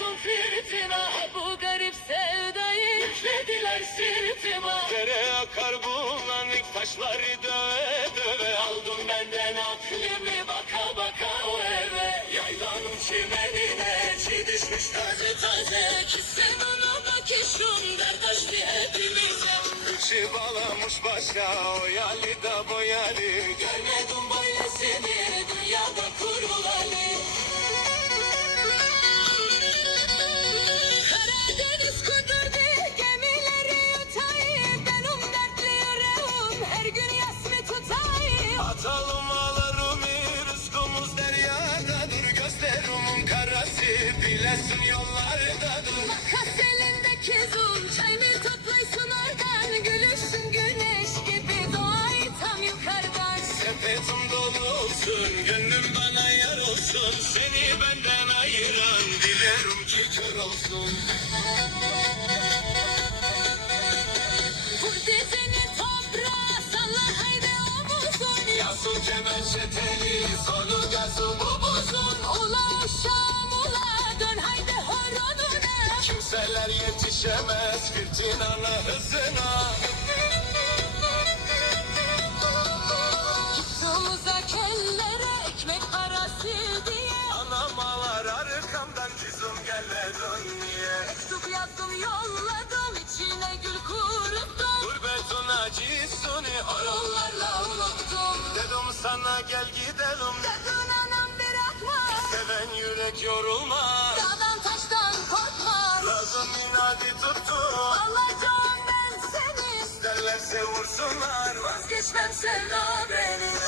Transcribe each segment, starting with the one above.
son fırtına, bu garip sevdayı yüklediler sırtıma. Dere akar bulanık taşları döve döve. Aldım benden aklımı baka baka o eve. Yaylanın çimenine çiğ düşmüş taze taze. Ki sen ona bakışın dert açtı hepimize. Üçü bağlamış başa o yali da bu yali. Görmedim böylesini dünyada kurulalı. Karadeniz kudurdu gemileri yutayım. Benim dertli yüreğim her gün yas mı tutayım. Atalım ağlarım rızkımız deryadadır. Gözlerimin karası bilesin yollardadır. Makas elindeki zoom çayını toplaysın oradan. Gülüşsün güneş gibi doğayı tam yukarıdan. Sepetim dolu olsun, gönlüm bana yar olsun. Seni benden ayıran dilerim ki kör olsun. Vur dizini toprağa salla haydi omuzun. Yasın kemençe teli, sonu gazım bubuzun. Ula uşağım ula dön haydi horonuna. Kimseler yetişemez fırtınana hızına. Gittim uzak ellere ekmek parası diye. Anam ağlar arkamdan cüzüm gelmedin niye? Mektup yazdım yolladım içine gül kuruttum. Gurbetin acısını O yollarla unuttum. dedim sana gel gidelim. Dedin anam bırakma. Seven yürek yorulmaz. Dağdan taştan korkma. Lazım inadı tuttum. Alacağım ben seni. İsterlerse vursunlar. Vazgeçmem sevda benim.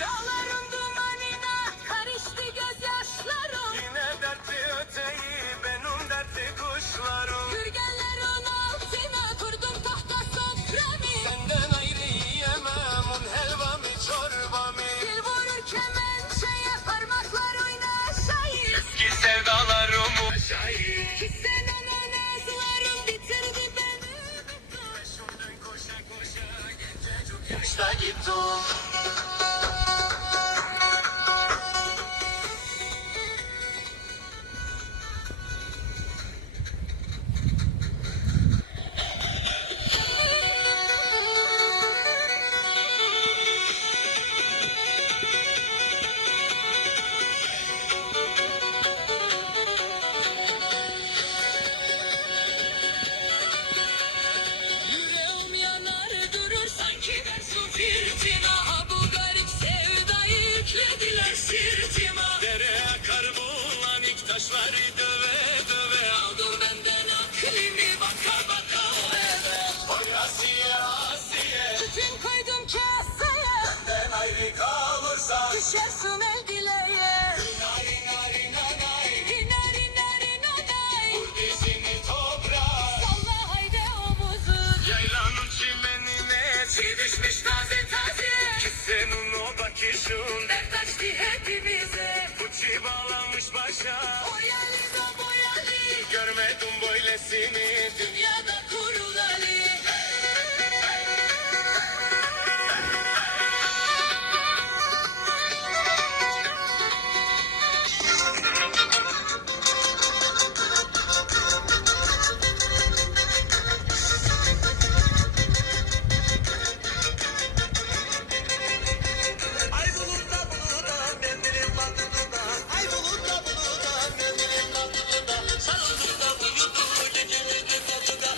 Dağların dumanına karıştı gözyaşlarım. Yine dertli öteyi benim dertli kuşlarım. Gürgenlerin altına kurdum tahta soframı. Senden ayrı yiyemem un helvamı çorbamı. Dil vurur kemençeye parmaklar oynaşayım. Eski sevdalarımı şahit. Ki sen onun ağızların bitirdi beni. Peşimden koşa koşa gencecik yaşta gittim. Yüreğim yanar durur sanki ben su fırtına. Bu garip sevdayı yüklediler sırtıma. Dere akar bulanık taşları döve döve. Aldım benden aklımı baka baka o eve. Oy Asiye Asiye. Tütün koydum kasaya. Ben ayrı kalırsan. Düşersin el dileğe. Nari nari nanay. Rinari nari nanay. Vur dizini toprağa. Salla haydi omuzun. Yaylanın çimenine Çiğ düşmüş taze taze. ki senin o bakışın. Dert açtı hepimize. Uçu bağlamış başa. O yali da bu yali. Görmedim böylesini. Dünyada kurulalı. Ay bulutla buluta mendilin baktığında. Ay bulutla buluta mendilin baktığında. Sarıldı da uyudu geceleri katıda.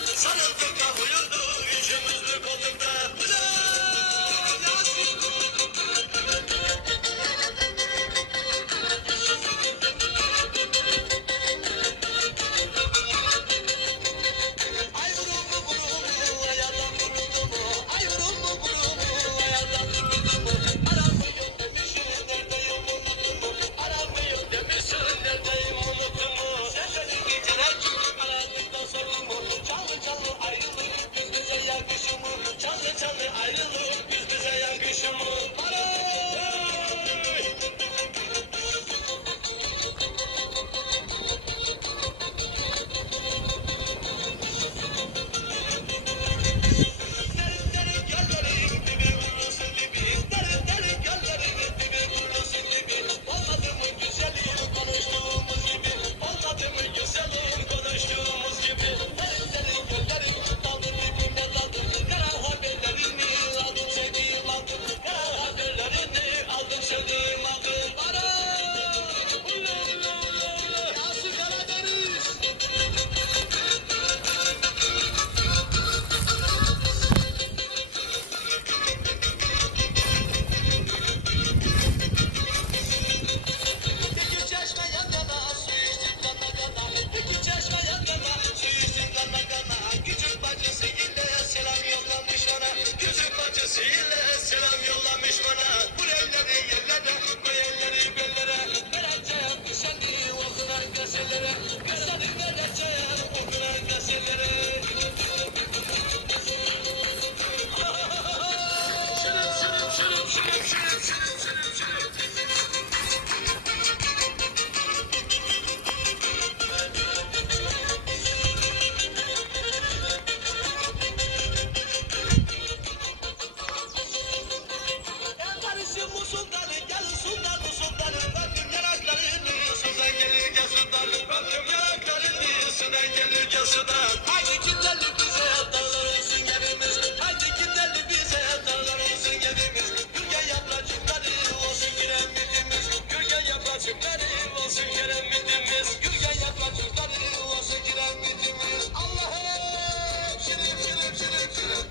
gelir casudan. Haydi gidelim bize dağlar olsun evimiz. Haydi gidelim bize dağlar olsun evimiz. Gürgen yapracıkları olsun kiremitimiz. Gürgen yapracıkları olsun kiremitimiz. Gürgen yapracıkları olsun kiremitimiz. Allah'ım şirin şirin şirin şirin.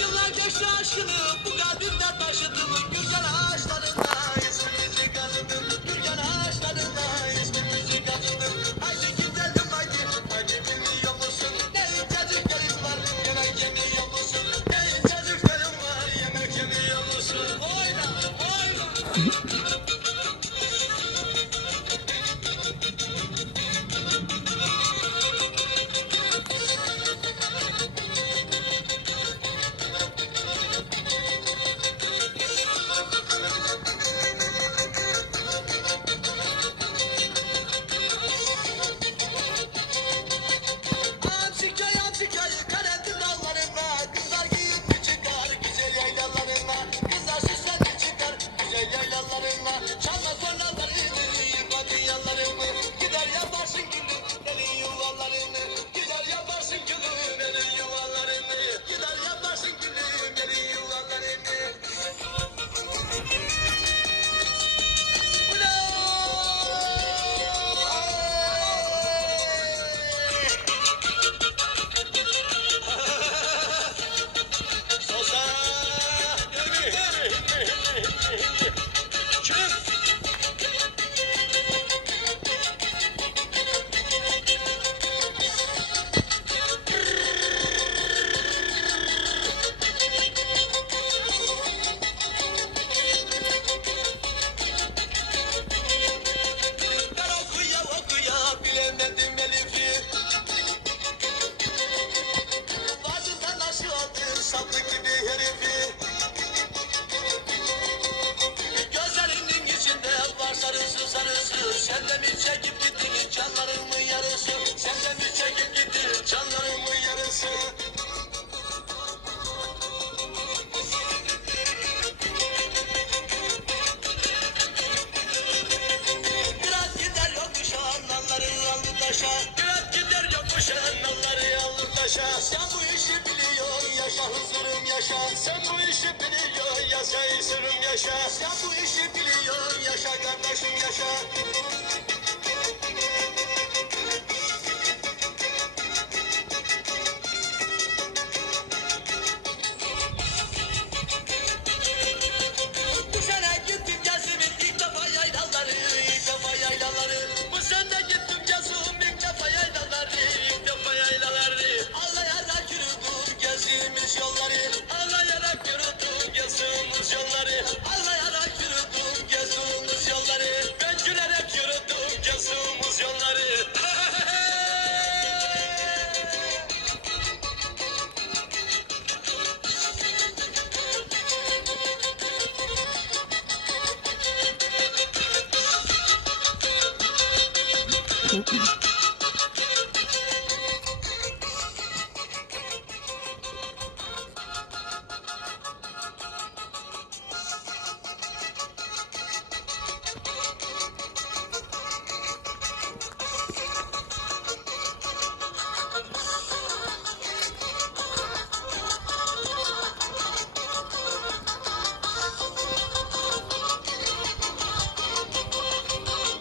Yıllar geçti aşkını bu kalbimden taşıdım. Gürgen ağaçlarında ismimizi kazıdım. Gürgen ağaçlarında ismimizi kazıdım. Haydi gidelim haydi, haydi bilmiyor musun? Ne çocuklarım var yemek yemiyor musun? Ne çocuklarım var yemek yemiyor musun? Oyna oyna. Amcıkayı karantin dallarına. Kızlar giyip çıkar güzel yaylalarına. Kızlar süslendi çıkar güzel yaylalarına. Çalma zorlalarını yırma dünyalarını. Gider yaparsın gülüm elin yuvalarını. Gider yaparsın gülüm elin yuvalarını. Gider yaparsın gülüm elin yuvalarını. Sosa! Çık! Ben okuya bilemedim Elif'i. Vadiden aşı aldı saplı gibi herifi. Gözlerinin içinde var sarısı sarısı. Sen de mi çekip gittin canlarımın yarısı? Sen de mi çekip gittin canlarımın yarısı? Biraz gider yokuşa nalları aldı taşa. Biraz gider yokuşa nalları aldı taşa. Sen bu işi biliyorsun yaşa huzurum yaşa. Sen bu işi biliyorsun yaşa huzurum yaşa. Sen bu işi biliyorsun yaşa kardeşim yaşa. Bu sene gittim gezimin ilk defa yaylaları, ilk defa yaylaları. Bu sene gittim gezim ilk defa yaylaları, ilk defa yaylaları. Ağlayarak yürüdüm gezdiğimiz yolları, ağlayarak yürüdüm gezdiğimiz yolları, ağlayarak yürüdüm gezdiğimiz yolları. Ben gülerek yürüdüm gezdiğimiz yolları.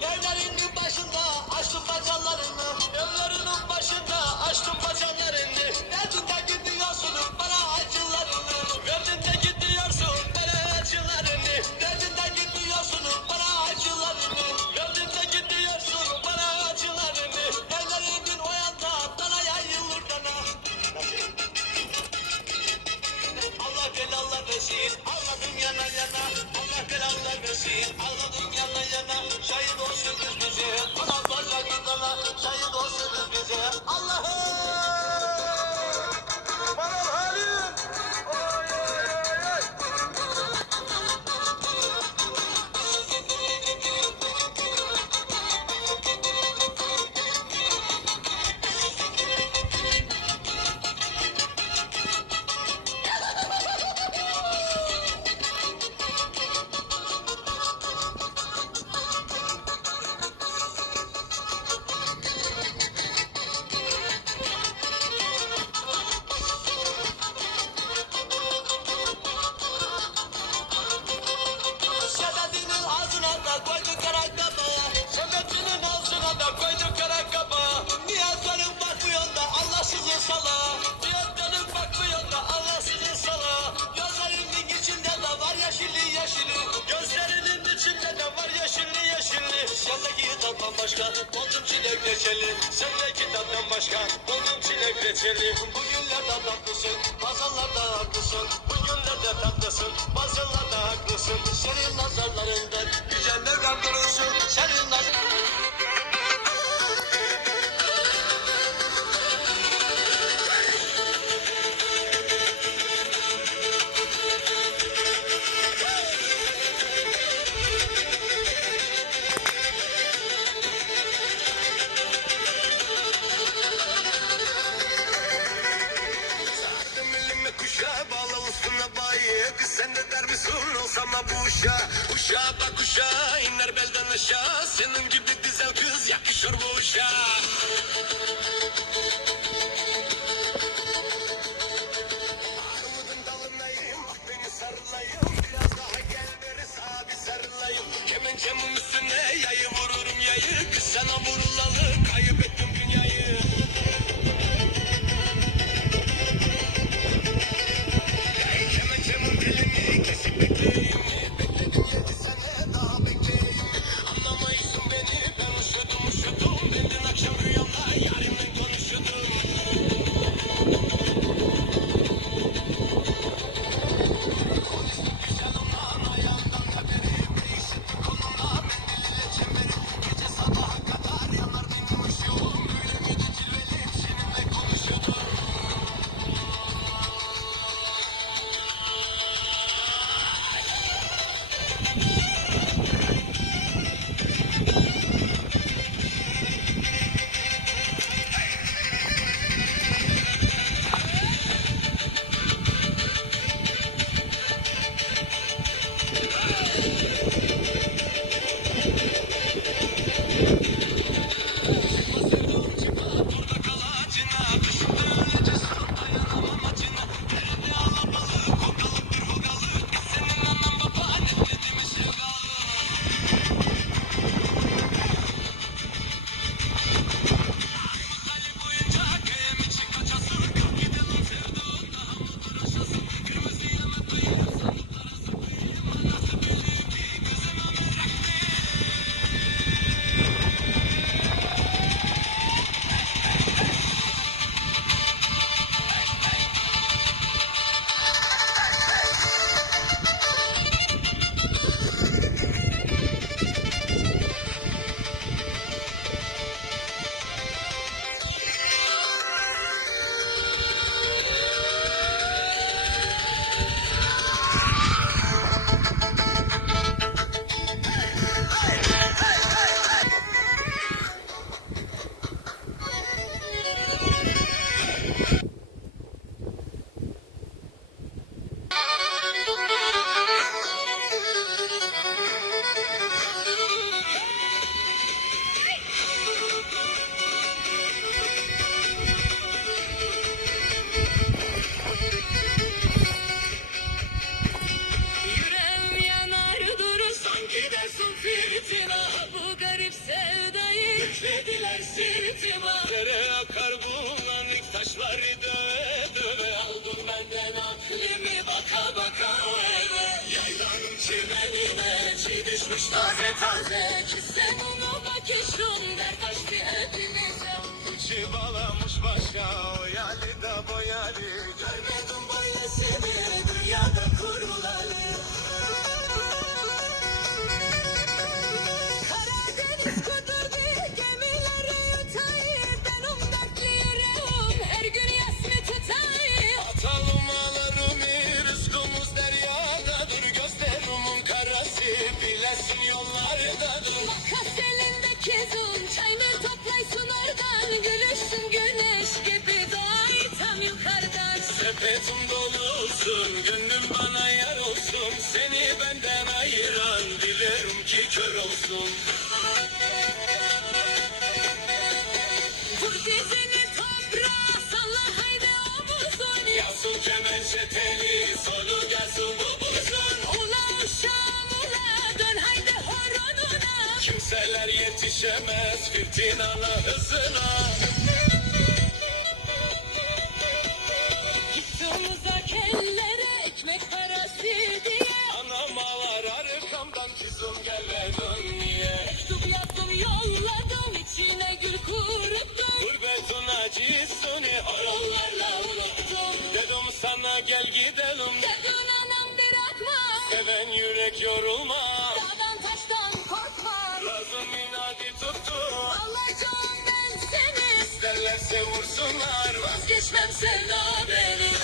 Evlerinin başında açtım bacaları. Sendeki tattan başka buldum çilek reçeli. Sendeki tattan başka buldum çilek reçeli. Bugünlerde tatlısın, pazarlarda haklısın. Bugünlerde tatlısın, pazarlarda haklısın. Senin nazarlarından yüce Mevlam korusun. Senin nazarlarından. Kuşa bağlı üstüne bayı. Kız sen de der misin olsam da bu uşağa. Uşağa bak uşağa iner belden aşağı. Senin gibi güzel kız yakışır bu uşağa. Armudun dalındayım bak beni sarılayım. Biraz daha gel beri sağa bir sarılayım. Kemençemin üstüne yayı vururum yayı. Kız sana vurulalı kaybettim dünyayı. Yüklediler sırtıma. Dere akar bulanık taşları döve döve. Aldın benden aklımı baka baka o eve. Yaylanın çimenine çiğ düşmüş taze taze. Ki sen onu bakışın dert açtı hepimize. Uçu bağlamış başa o yali da boyali. Görmedim böylesini dünyada kurulanı. Karadeniz kudurdu gemileri yutayım. Ben bekliyorum her gün yasmi tutayım. Atalım alırım rızkımız deryadadır. Gözlerimin karası bilesin yollardadır. Makas elindeki zoom çayını toplaysın oradan. Gülüşsün güneş gibi doğay tam yukarıdan. Sepetim dolusun gönlüm bana yar olsun. Seni benden ayıran dilerim ki kör olsun. Vur dizini toprağa salla haydi omuzun. Yansın kemençe teli sonu gelsin bu buzun. Ula uşağım ula dön haydi horonuna. Kimseler yetişemez fırtınana hızına. Gittim uzak ellere ekmek parası diye. Anam ağlar arkamdan kızım gel ve dön niye? Mektup yaz seven yürek yorulmaz. Dağdan taştan korkma. Lazım inadi tuttu. Alacağım ben seni. İsterlerse vursunlar. Vazgeçmem sevda benim.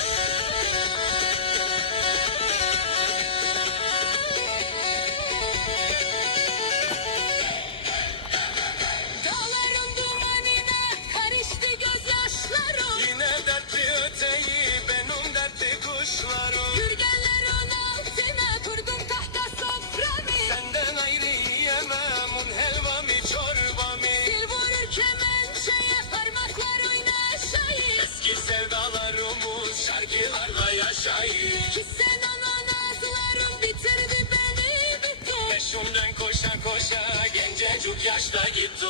Dağların dumanına karıştı gözyaşlarım. Yine dertli öteyi benim dertli kuşlarım. Yürgenlerin altına kurdum tahta soframı. Senden ayrı yiyemem un helvamı çorbamı. Dil vurur kemençeye parmaklar oynaşayım. Eski sevdalarımız şarkılarla yaşayın. Ki sen ona nazların bitirdi beni bitti. Peşimden koşa koşa gencecik yaşta gittim.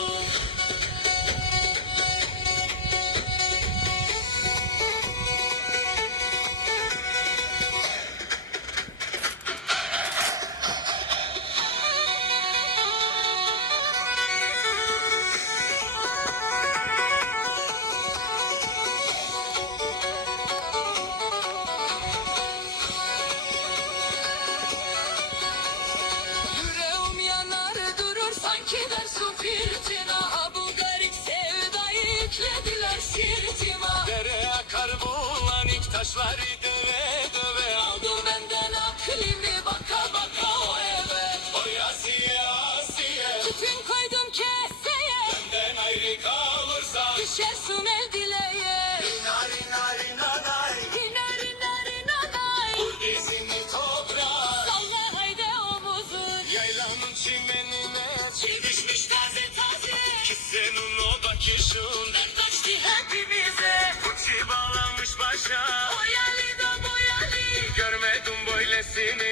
Yüreğim yanar durur sanki der su fırtına. Ha bu garip sevdayı yüklediler sırtıma. Dere akar bulanık taşları döve döve. Aldım benden aklımı baka baka o eve. Oy Asiye Asiye. Tütün koydum keseye. Benden ayrı kalırsan. Düşersin el dileğe. Nari nari nanay. Nari nari nanay. Vur dizini toprağa. Salla haydi omuzun. Yaylanın çimenine. Çiğ düşmüş taze taze. Ki senin o bakışın. Dert açtı hepimize. Uçi bağlanmış başa. Boyalı da boyalı. Görmedim böylesini.